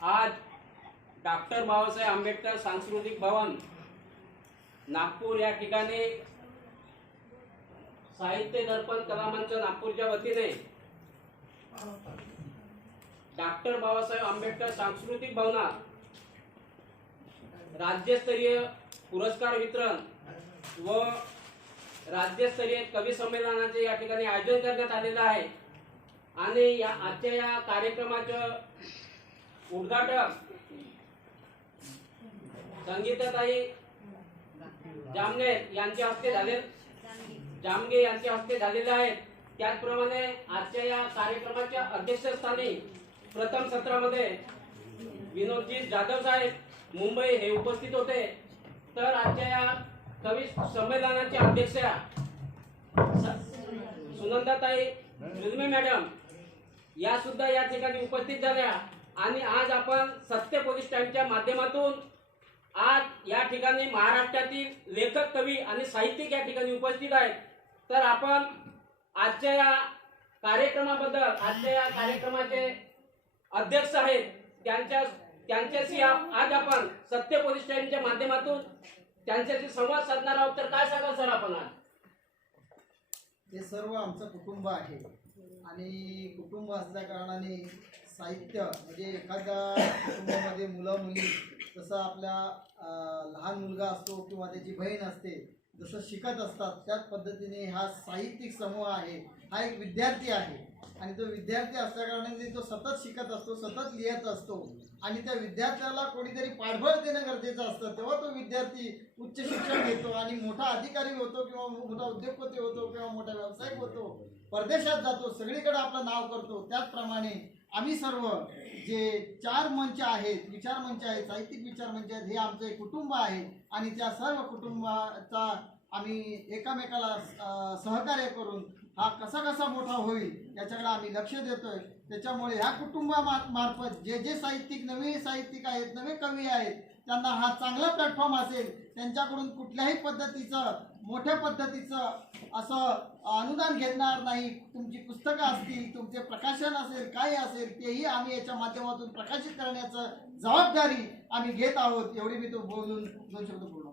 आज डॉक्टर बाबासाहेब आंबेडकर सांस्कृतिक भवन नागपूर या ठिकाणी साहित्य दर्पण कलामंच नागपूरच्या वतीने डॉक्टर बाबासाहेब आंबेडकर सांस्कृतिक भवनात राज्यस्तरीय पुरस्कार वितरण व राज्यस्तरीय कवी संमेलनाचे या ठिकाणी आयोजन करण्यात आलेलं आहे. आणि या आजच्या या कार्यक्रमाचं उद्घाटक संगीताताई जामनेर यांच्या हस्ते झाले. जामगे यांच्या हस्ते झालेले आहेत. त्याचप्रमाणे आजच्या या कार्यक्रमाच्या अध्यक्षस्थानी प्रथम सत्रामध्ये विनोदजी जाधव साहेब मुंबई हे उपस्थित होते. तर आजच्या या कवी संमेलनाच्या अध्यक्षा सुनंदाताई मॅडम या सुद्धा या ठिकाणी उपस्थित झाल्या. आणि आज आपण सत्य प्रतिष्ठानच्या माध्यमातून आज या ठिकाणी महाराष्ट्रातील लेखक कवी आणि साहित्यिक या ठिकाणी उपस्थित आहेत. तर आपण आजच्या या कार्यक्रमाबद्दल आजच्या या कार्यक्रमाचे अध्यक्ष आहेत. त्यांच्या त्यांच्याशी आज आपण सत्य प्रतिष्ठानच्या माध्यमातून त्यांच्याशी संवाद साधणार आहोत. तर काय सांगाल सर आपण आज? हे सर्व आमचं कुटुंब आहे. आणि कुटुंब असल्या कारणाने साहित्य म्हणजे एखाद्या कुटुंबामध्ये मुलं मुली जसं आपल्या लहान मुलगा असतो किंवा त्याची बहीण असते जसं शिकत असतात त्याच पद्धतीने हा साहित्यिक समूह आहे हा एक विद्यार्थी आहे. आणि तो विद्यार्थी असल्याकारणाने तो सतत शिकत असतो सतत लिहित असतो. आणि त्या विद्यार्थ्याला कोणीतरी पाठबळ देणं गरजेचं असतं तेव्हा तो विद्यार्थी उच्च शिक्षण घेतो आणि मोठा अधिकारी होतो किंवा मोठा उद्योगपती होतो किंवा मोठा व्यावसायिक होतो. परदेशात जातो सगळीकडे आपलं नाव करतो. त्याचप्रमाणे आम्ही सर्व जे चार मंच आहेत विचार मंच आहेत साहित्यिक विचार मंच आहेत हे आमचं एक कुटुंब आहे आणि त्या सर्व कुटुंबाचा आम्ही एकामेकाला सहकार्य करून हा कसा कसा मोठा होईल याच्याकडे आम्ही लक्ष देतोय. त्याच्यामुळे ह्या कुटुंबामार्फत जे जे साहित्यिक नवे साहित्यिक आहेत नवे कवी आहेत त्यांना हा चांगला प्लॅटफॉर्म असेल त्यांच्याकडून कुठल्याही पद्धतीचं मोठ्या पद्धतीचं असं अनुदान घेणार नाही. तुमची पुस्तकं असतील तुमचे प्रकाशन असेल काय असेल तेही आम्ही याच्या माध्यमातून प्रकाशित करण्याचं जबाबदारी आम्ही घेत आहोत. एवढी मी तो बोलून दोन शब्द पूर्ण